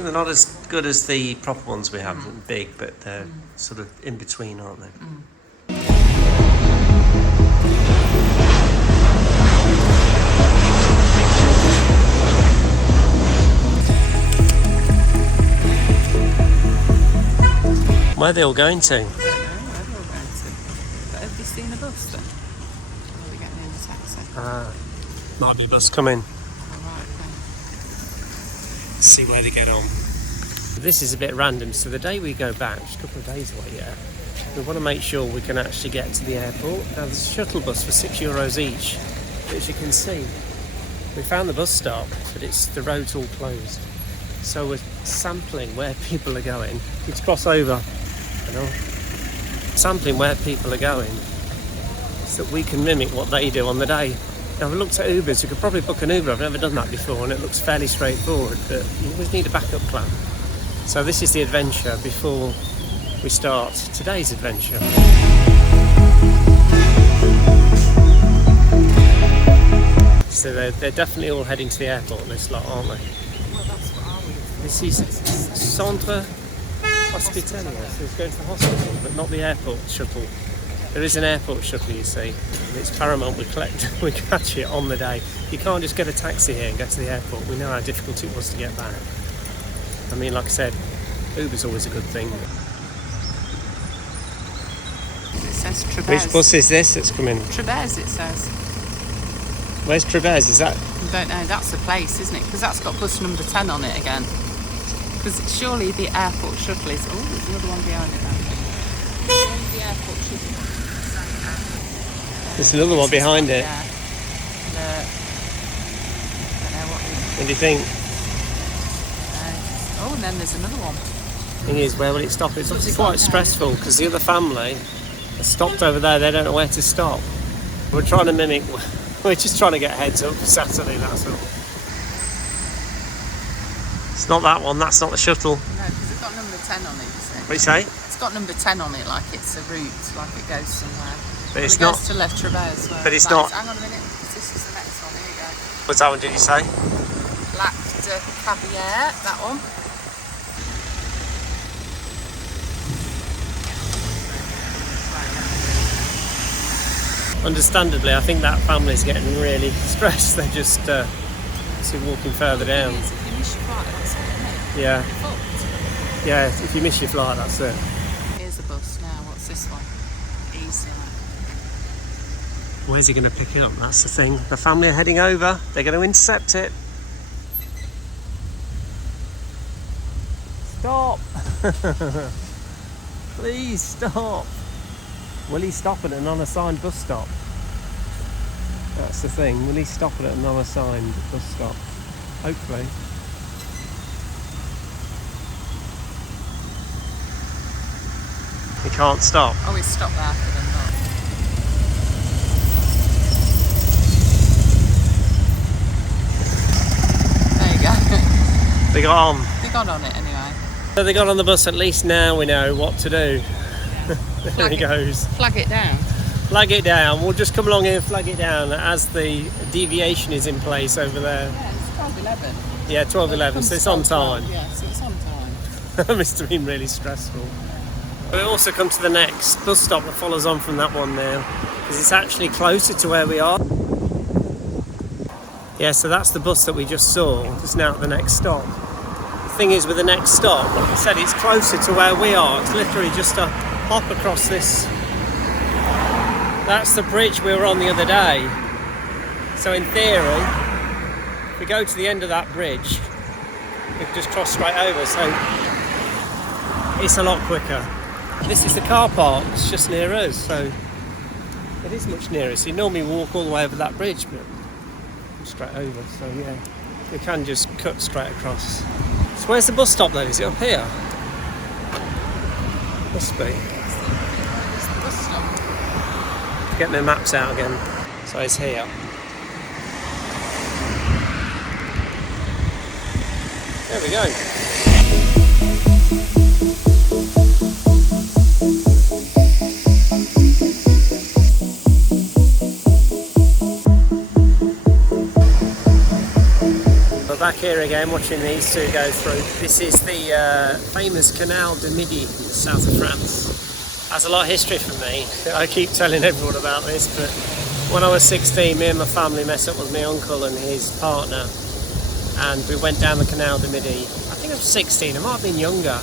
think they're not as good as the proper ones we have, big, but they're sort of in between, aren't they? Where are they all going to? I don't know where they're all going to. But have you seen a bus then? Or are we getting in a taxi? Might be a bus coming. Alright, okay. Let's see where they get on. This is a bit random, so the day we go back, which is a couple of days away yet, we want to make sure we can actually get to the airport. Now there's a shuttle bus for €6 each, but as you can see, we found the bus stop, but the road's all closed. So we're sampling where people are going. Let's cross over. Sampling where people are going so that we can mimic what they do on the day. Now we looked at Ubers. You could probably book an Uber. I've never done that before and it looks fairly straightforward, but you always need a backup plan. So this is the adventure before we start today's adventure. So they're definitely all heading to the airport, this lot, aren't they? Well, that's what are we? This is Centre Hospitalier, so it's going to the hospital, but not the airport shuttle. There is an airport shuttle, you see, and it's paramount we catch it on the day. You can't just get a taxi here and get to the airport. We know how difficult it was to get back. I mean, like I said, Uber's always a good thing. It says Trevez. Which bus is this that's coming? Trevez, it says. Where's Trevez? Is that? I don't know, that's the place, isn't it? Because that's got bus number 10 on it again. Because surely the airport shuttle is... Oh, there's another one behind it now. The airport shuttle. There's another one behind it. Yeah. I don't know What do you think? Oh, and then there's another one. Thing is, where will it stop? It's obviously quite stressful because the other family has stopped over there. They don't know where to stop. We're trying to mimic. We're just trying to get heads up for Saturday, that's all. It's not that one, that's not the shuttle. No, because it's got number 10 on it, you see. What do you say? It's got number 10 on it, like it's a route, like it goes somewhere. But it's it not. goes to Les Trevez. But it's not. Hang on a minute, this is the next one, here you go. What's that one, did you say? Lac de Cavier, that one. Understandably, I think that family's getting really stressed. They're just walking further down. If you miss your flight, that's it, isn't it? Yeah. Fucked. Yeah, if you miss your flight, that's it. Here's a bus now, what's this one? Easy. Where's he going to pick it up? That's the thing. The family are heading over. They're going to intercept it. Stop! Please stop. Will he stop at an unassigned bus stop? That's the thing. Will he stop at an unassigned bus stop? Hopefully. He can't stop. Oh, he stopped there for them, look. There you go. They got on. They got on it anyway. So they got on the bus. At least now we know what to do. There he goes. Flag it down. Flag it down. We'll just come along here and flag it down as the deviation is in place over there. Yeah, it's 12:11. Yeah, 12:11, so it's on time. Yeah, so it's on time. That must have been really stressful. We also come to the next bus stop that follows on from that one now, because it's actually closer to where we are. Yeah, so that's the bus that we just saw, just now at the next stop. The thing is with the next stop, like I said, it's closer to where we are. It's literally just a hop across this. That's the bridge we were on the other day. So in theory, if we go to the end of that bridge, we can just cross straight over, so it's a lot quicker. This is the car park, it's just near us, so it is much nearer. So you normally walk all the way over that bridge, but straight over, so yeah, we can just cut straight across. So where's the bus stop then? Is it up here? Must be. It's the bus stop. Get my maps out again. So it's here. There we go. back here again watching these two go through. This is the famous Canal de Midi in the south of France. Has a lot of history for me. I keep telling everyone about this, but when I was 16, me and my family met up with my uncle and his partner, and we went down the Canal de Midi. I think I was 16, I might have been younger,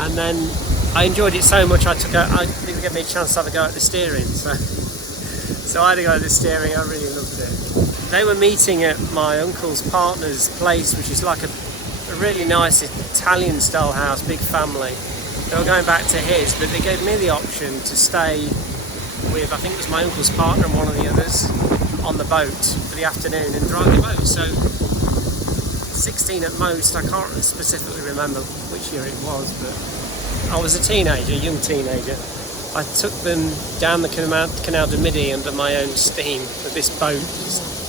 and then I enjoyed it so much I didn't give me a chance to have a go at the steering, so I had to go at the steering. I really loved it. They were meeting at my uncle's partner's place, which is like a really nice Italian style house, big family. They were going back to his, but they gave me the option to stay with, I think it was my uncle's partner and one of the others, on the boat for the afternoon and drive the boat. So 16 at most, I can't specifically remember which year it was, but I was a teenager, young teenager. I took them down the Canal de Midi under my own steam with this boat,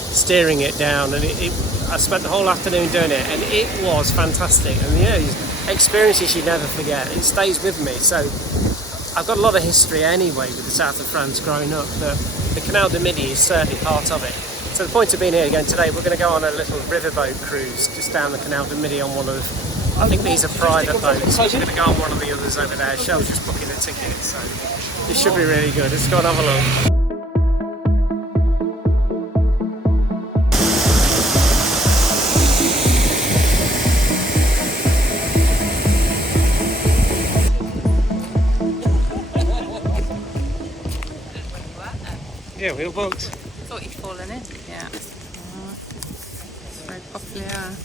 steering it down, and I spent the whole afternoon doing it, and it was fantastic. And experiences you never forget. It stays with me. So I've got a lot of history anyway with the south of France growing up, but the Canal de Midi is certainly part of it. So the point of being here again today, we're going to go on a little riverboat cruise just down the Canal de Midi on one of, I think these are private boats. We're going to go on one of the others over there. Shell's just booking a ticket, so this should be really good. Let's go and have a look. Yeah, we all booked. Thought you'd fallen in. Yeah. It's very popular.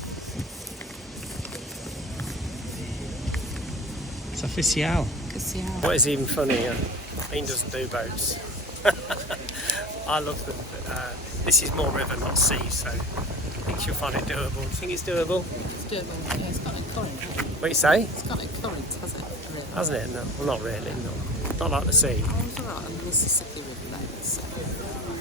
It's official. Official. What is even funnier, Ian doesn't do boats. I love them, but this is more river, not sea, so I think she'll find it doable. Do you think it's doable? It's doable. Yeah, it's got a current. What do you say? It's got a current, hasn't it? Really? Hasn't it? No, well, not really. Not like the sea. Oh, it was alright on the Mississippi River though. So.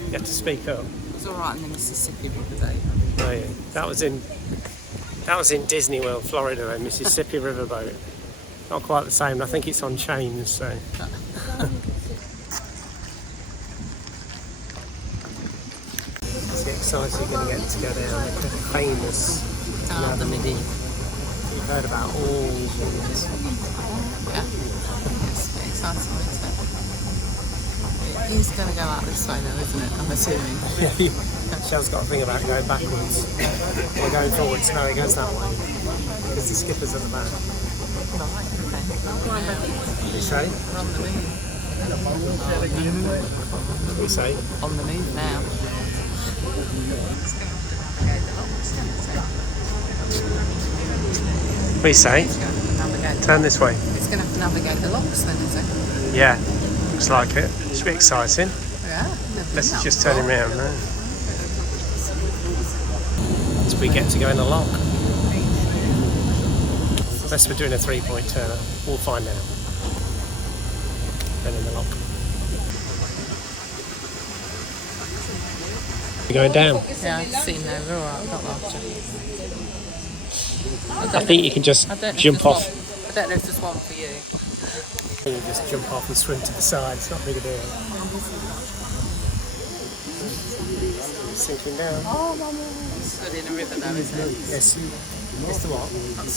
You have to speak up. It was alright on the Mississippi River though. Oh yeah, that was in Disney World, Florida, a Mississippi riverboat. Not quite the same. I think it's on chains, so. It's exciting going to get together on the famous Canal de Midi. You've heard about all these years. Yeah. It's exciting, isn't it? It is going to go out this way though, isn't it? I'm assuming. Shell's got a thing about going backwards. Or going forwards. No, it goes that way. Because the skipper's at the back. Right, okay. What do you say? We're on the move. What do you say? On the move now. What do you say? Turn this way. It's going to have to navigate the locks then, is it? Yeah, looks like it. Should be exciting. Yeah. Unless it's just turning around now. So we get to go in the lock. Unless we're doing a 3-point turner. We'll find out. Then in the lock. You're going down? Yeah, I've seen no, we're alright, not larger. I think you can just jump off. I don't know if there's one for you. You just jump off and swim to the side. It's not a big a deal. Sinking down. Oh, Mama. It's good in a river though, isn't it? Yes. It's the what? Not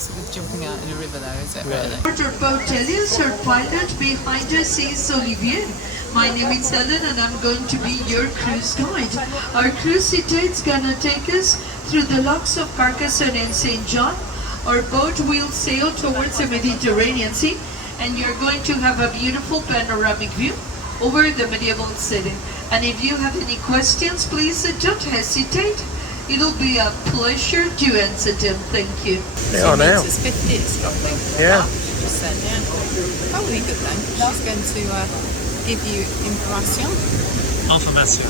so good jumping out in a river though, is it really? Our boat Elias, our pilot behind us is Olivier. My name is Helen and I'm going to be your cruise guide. Our cruise today is going to take us through the locks of Carcassonne and St. John. Our boat will sail towards the Mediterranean Sea and you're going to have a beautiful panoramic view over the medieval city. And if you have any questions, please don't hesitate. It'll be a pleasure to answer them. Thank you. They are now. It's 50, it's dropping. Yeah. She just said, yeah. Probably good then. She's going to give you information. Information.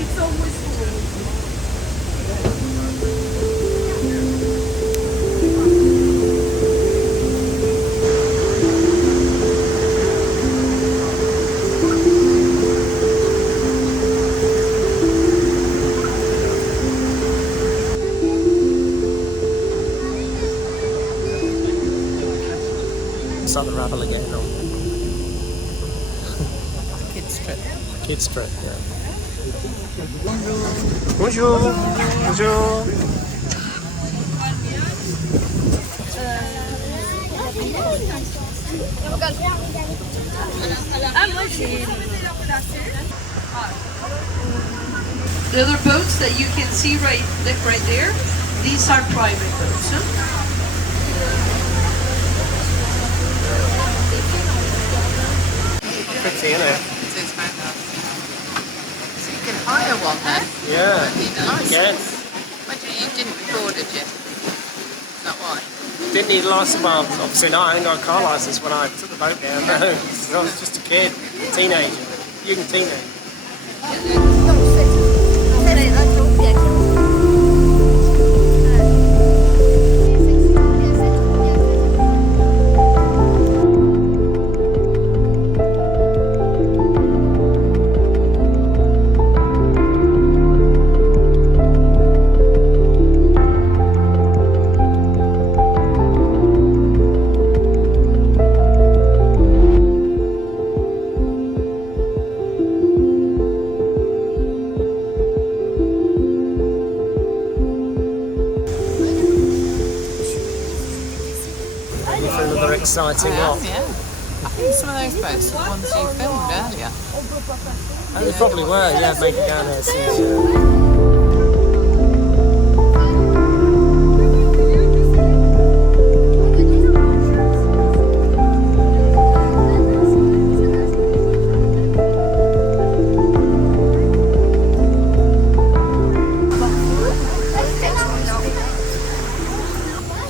It's always It's like the rabble are getting on. The kids trip. Kids trip, yeah. Bonjour. Bonjour. The other boats that you can see right there, these are private boats. Huh? Pretty, isn't it? It is very nice. So you can hire one then? Yeah. That'd be nice. Yes. Imagine you didn't before, did you? Is that why? Didn't need a license. Well, obviously not. I ain't got a car license when I took the boat down. No, I was just a kid, teenager, young teenager. For another exciting walk. Yeah. I think some of those boats are the ones you filmed earlier. Oh, they probably were, yeah, make it down here. See.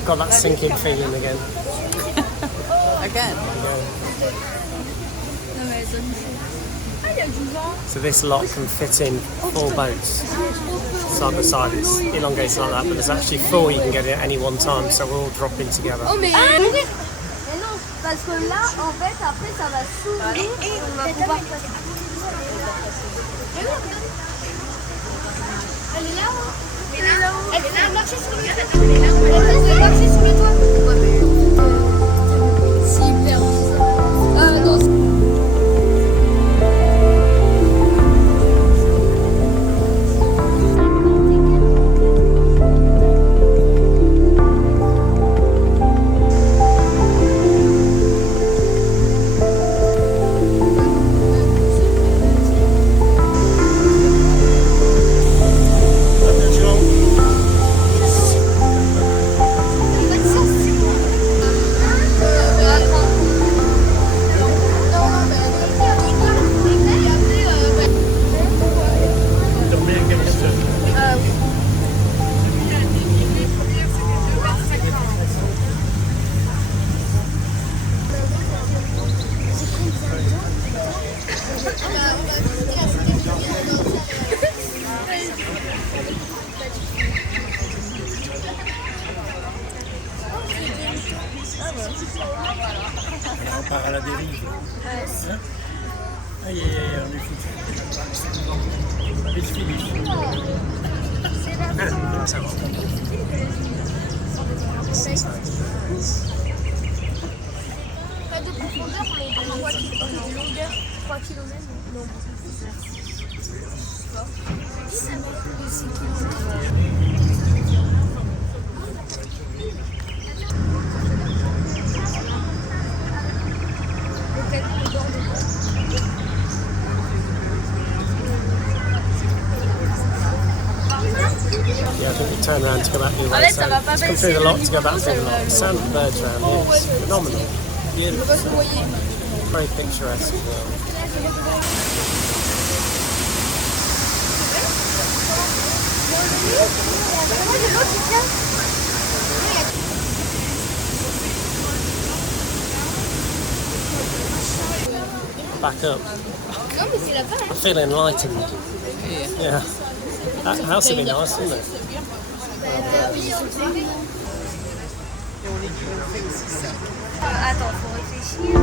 Got that sinking feeling again. Again? So this lot can fit in 4 boats side by side. It's elongated like that, but there's actually 4 you can get in at any one time, so we're all dropping together. Oh mais non, parce que là, en fait, après ça va s'ouvrir et on va pouvoir passer. Elle est là-haut. Elle est là-haut. Elle est là, marcher sur le toit. Elle est là-haut. Elle est marcher sur le toit. Ouais, mais c'est hyper bizarre. Non, On part à la dérive. Hein? Aïe, aïe, aïe, on est foutu. It's finished. pas de profondeur, mais de longueur, 3 km. Non. 6 mètres de 6 km. Yeah, I think we turn around to go back the other way. So let's come through the lot to go back through the lot. The sound of the birds around here is phenomenal. Beautiful. Very picturesque as well. Back up. I'm feeling enlightened. Yeah. That house would be nice, wouldn't it? Attends, faut réfléchir.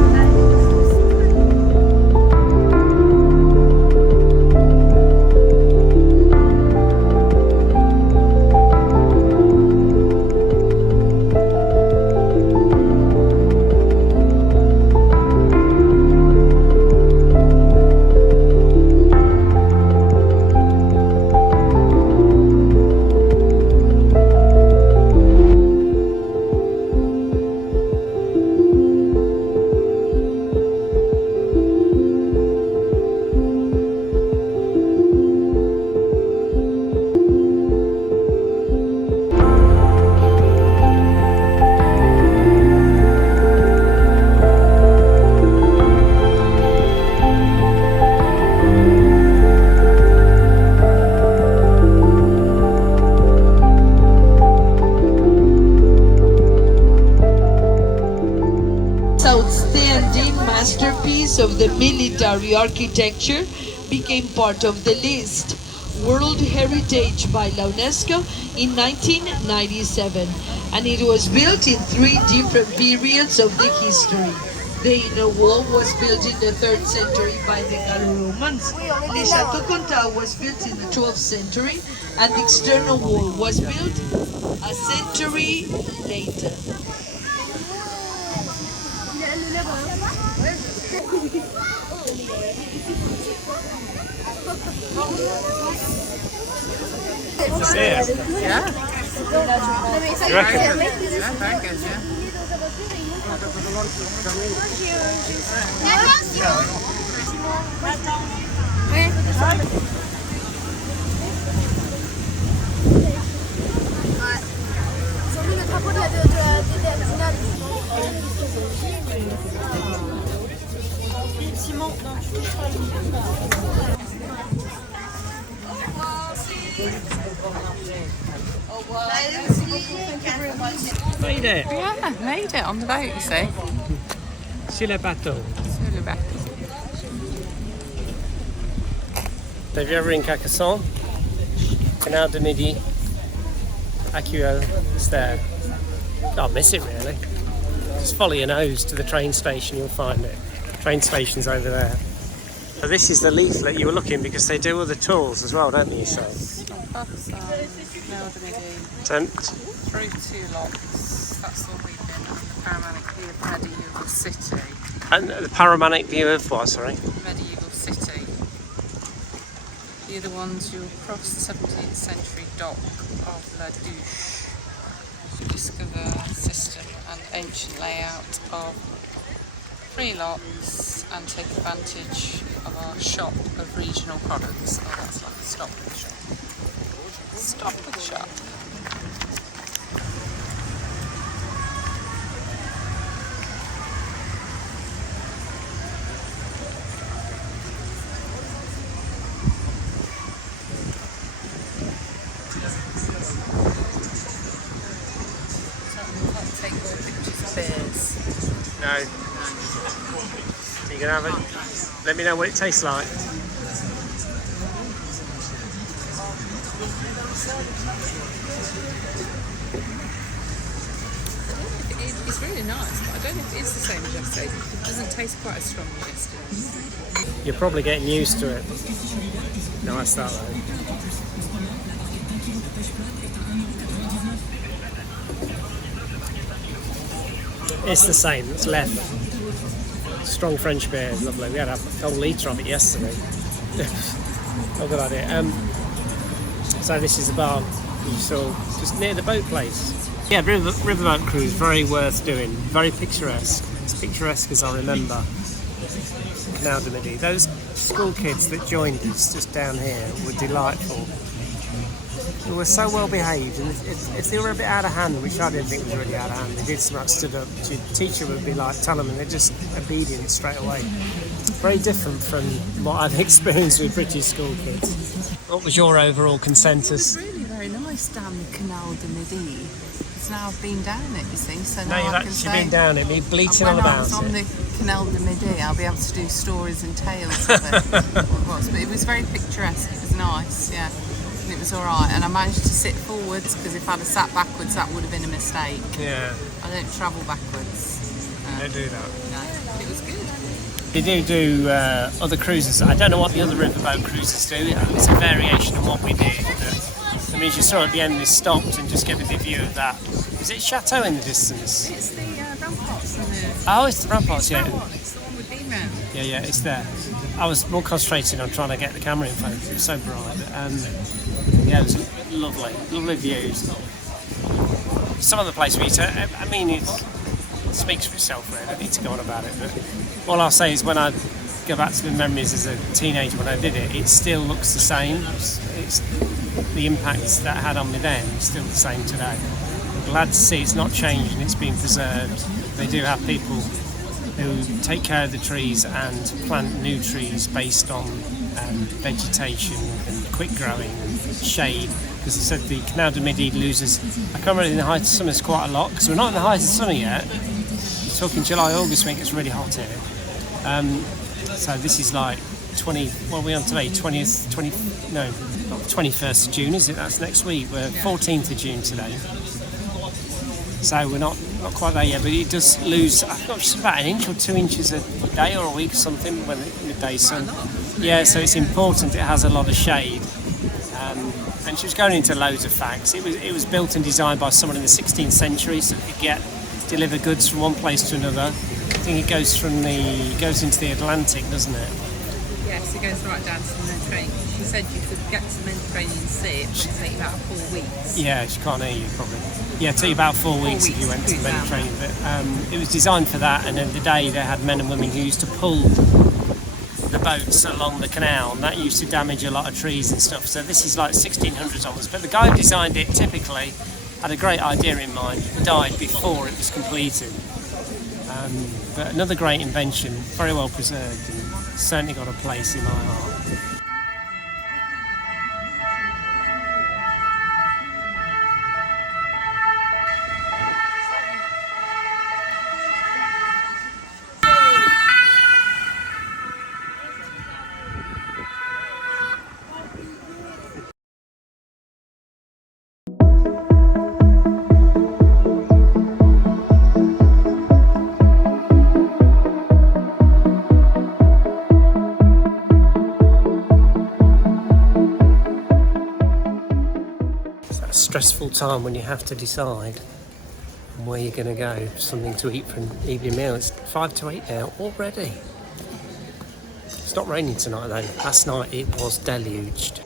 masterpiece of the military architecture, became part of the list World Heritage by UNESCO in 1997, and it was built in 3 different periods of the history. The inner wall was built in the 3rd century by the Gallo-Romans. The Chateau Comtal was built in the 12th century, and the external wall was built a century later. It's here. Yeah. You reckon? Yeah, very good, yeah. Made it. Yeah, made it on the boat, you see. Sur le bateau. Sur le bateau. Have you ever in Carcassonne? Canal de Midi. Acuo, it's there. Can't miss it really. Just follow your nose to the train station, you'll find it. Train station's over there. So this is the leaflet you were looking, because they do other tours as well, don't they, so? Carcassonne, Canal de Midi. Through 2 locks. That's all we've been on the panoramic view of medieval city. and the panoramic view of what, sorry? Medieval city. The other ones, you'll cross the 17th century dock of La Douche. Discover system and ancient layout of 3 locks and take advantage of our shop of regional products. Oh, that's like a stop with shop. Stop with shop. Take more pictures of beers. No. So you can have it. Let me know what it tastes like. It's really nice, but I don't know if it is the same as yesterday. It doesn't taste quite as strong as yesterday. You're probably getting used to it. Nice that though. It's the same, it's left. Strong French beer, lovely. We had a whole litre of it yesterday. Oh, good idea. So this is the bar you saw just near the boat place. Yeah, riverboat cruise, very worth doing, very picturesque. As picturesque as I remember Canal de Midi. Those school kids that joined us just down here were delightful. They were so well behaved, and if they were a bit out of hand, which I didn't think was really out of hand, they did something, stood up, the teacher would be like, tell them, and they're just obedient straight away. Very different from what I've experienced with British school kids. What was your overall consensus? It was really very nice down the Canal de Midi. Because now I've been down it, you see, so Now now you've I can actually say, been down it, be bleating when on I about was on it. the Canal de Midi, I'll be able to do stories and tales of it. But it was very picturesque, it was nice, yeah. And it was alright, and I managed to sit forwards, because if I'd have sat backwards that would have been a mistake. Yeah, I don't travel backwards. they do that. No, it was good. They do other cruises. I don't know what the other riverboat cruises do. It's a variation of what we did. But, I mean, you saw at the end they stopped and just gave a view of that. Is it Chateau in the distance? It's the ramparts and the... Oh, it's the ramparts, yeah. It's the one with beam round. Yeah, it's there. I was more concentrating on trying to get the camera in focus. It was so bright. Yeah, it was lovely views. Some of the place we I mean, it speaks for itself, really. I don't need to go on about it. But all I'll say is when I go back to the memories as a teenager when I did it, it still looks the same. It's the impact that had on me then is still the same today. I'm glad to see it's not changed and it's been preserved. They do have people who take care of the trees and plant new trees based on vegetation and quick growing and shade. Because they said the Canal de Midi loses, I can't remember in the height of summer, it's quite a lot, because we're not in the height of summer yet. We're talking July, August when it gets really hot here. So this is like 20. What are we on today? 20th, 20. No, not the 21st of June, is it? That's next week. We're 14th of June today. So we're not quite there yet, but it does lose. I've got just about an inch or 2 inches a day or a week or something when the midday sun. Yeah, so it's important. It has a lot of shade. And she was going into loads of facts. It was built and designed by someone in the 16th century, so it could deliver goods from one place to another. I think it goes into the Atlantic, doesn't it? Yes, it goes right down to the Mediterranean. She said you could get to the Mediterranean Sea, it would take about 4 weeks. Yeah, she can't hear you probably. Yeah, it'd take about 4 weeks if you went to the Mediterranean. But it was designed for that, and in the day they had men and women who used to pull the boats along the canal, and that used to damage a lot of trees and stuff. So this is like 1600s onwards. But the guy who designed it typically had a great idea in mind, died before it was completed. But another great invention, very well preserved, and certainly got a place in my heart. Stressful time when you have to decide where you're going to go, something to eat for an evening meal. It's 5 to 8 now already. It's not raining tonight though. Last night it was deluged.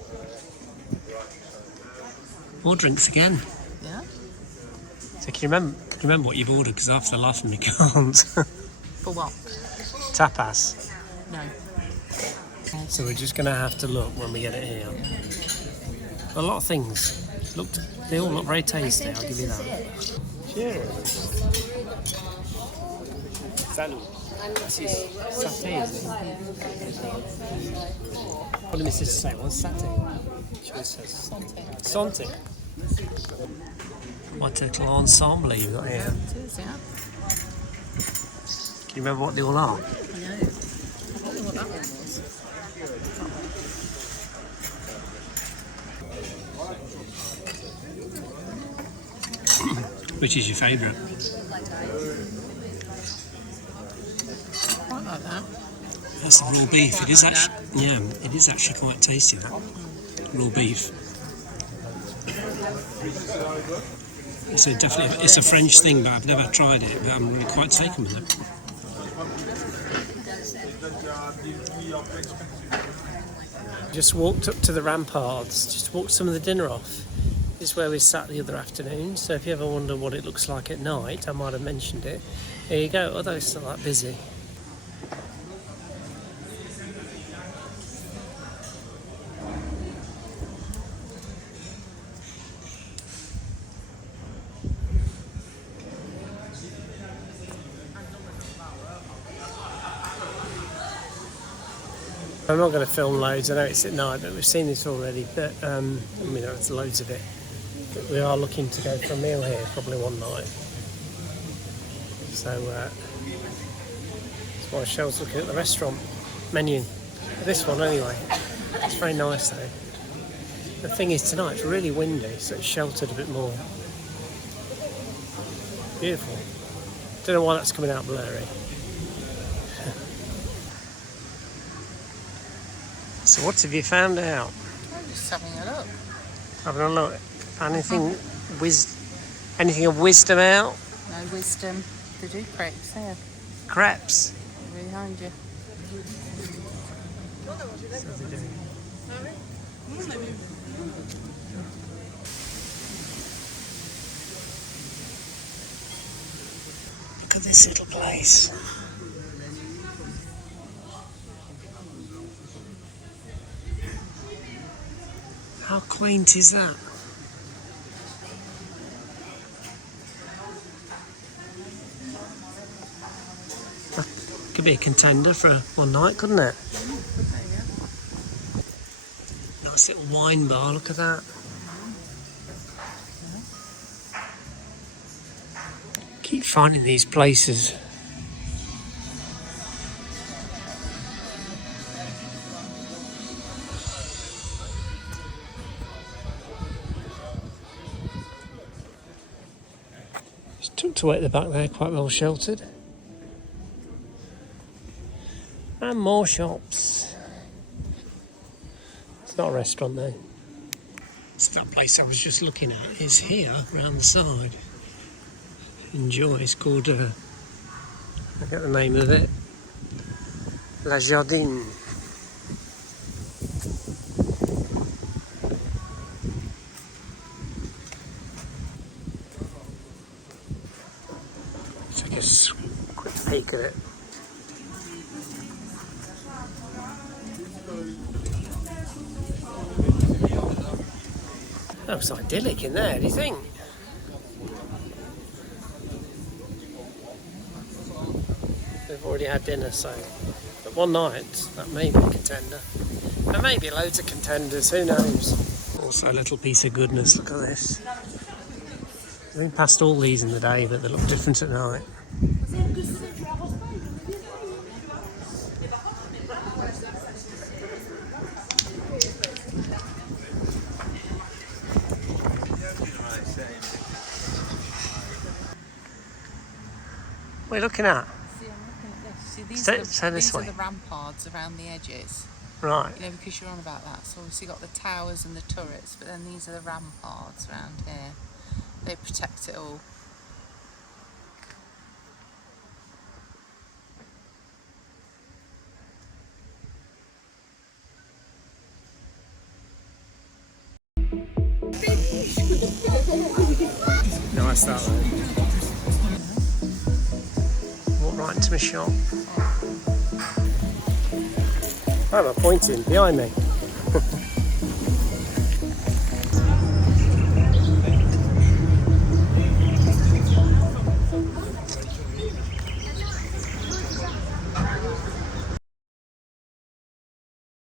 More drinks again. Yeah. So can you remember what you've ordered? Because after the laughing you can't. For what? Tapas. No. So we're just going to have to look when we get it here. A lot of things. They all look very tasty, I'll give you that. Cheers. Salut. This is satay, isn't it? What did my sister say? What's satay? She always says Santé. What a little ensemble you've got here. It is, yeah. Can you remember what they all are? I know. I don't know what that one was. Which is your favourite? Quite like that. That's the raw beef. It is actually, yeah, it is actually quite tasty. That raw beef. It's a French thing, but I've never tried it. But I'm really quite taken with it. Just walked up to the ramparts. Just walked some of the dinner off. This is where we sat the other afternoon, so if you ever wonder what it looks like at night, I might have mentioned it. There you go, although it's not that busy. I'm not going to film loads, I know it's at night, but we've seen this already, but I mean there's loads of it. But we are looking to go for a meal here, probably one night. So that's why Shell's looking at the restaurant menu. This one anyway. It's very nice though. The thing is tonight it's really windy, so it's sheltered a bit more. Beautiful. Don't know why that's coming out blurry. So what have you found out? I'm just having a look. Having a look. Anything of wisdom out? No wisdom. They do crepes here. Crepes. Behind you. Look at this little place. How quaint is that? Could be a contender for one night, couldn't it? Nice little wine bar, look at that. Keep finding these places. motorway at the back there, quite well sheltered. And more shops. It's not a restaurant though. So that place I was just looking at is here, around the side. Enjoy, it's called, I get the name of it, La Jardine. Take a quick peek at it. That was idyllic in there, do you think? We've already had dinner, so but one night that may be a contender. There may be loads of contenders, who knows? Also a little piece of goodness, look at this. I've been past all these in the day, but they look different at night. What are you looking at? See, I'm looking at this. See, these, So this these way. are the ramparts around the edges. Right. You know, because you're on about that. So obviously you've got the towers and the turrets, but then these are the ramparts around here. They protect it all. Nice that one. Walk right into my shop. Why am I pointing? Behind me.